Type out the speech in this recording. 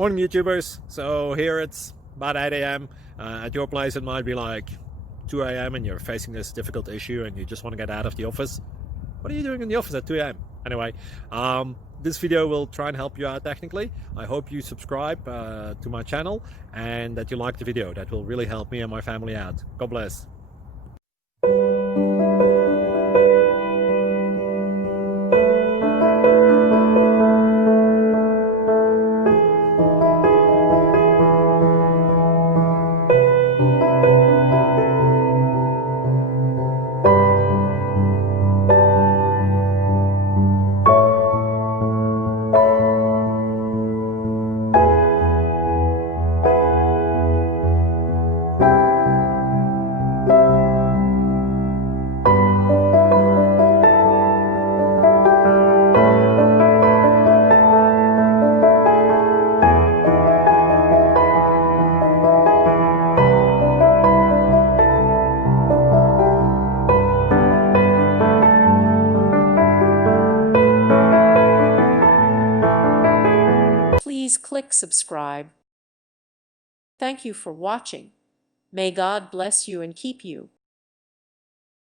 Morning, YouTubers. So here it's about 8 a.m. At your place, it might be like 2 a.m. and you're facing this difficult issue and you just want to get out of the office. What are you doing in the office at 2 a.m.? Anyway, this video will try and help you out technically. I hope you subscribe to my channel and that you like the video. That will really help me and my family out. God bless. Please click subscribe. Thank you for watching. May God bless you and keep you.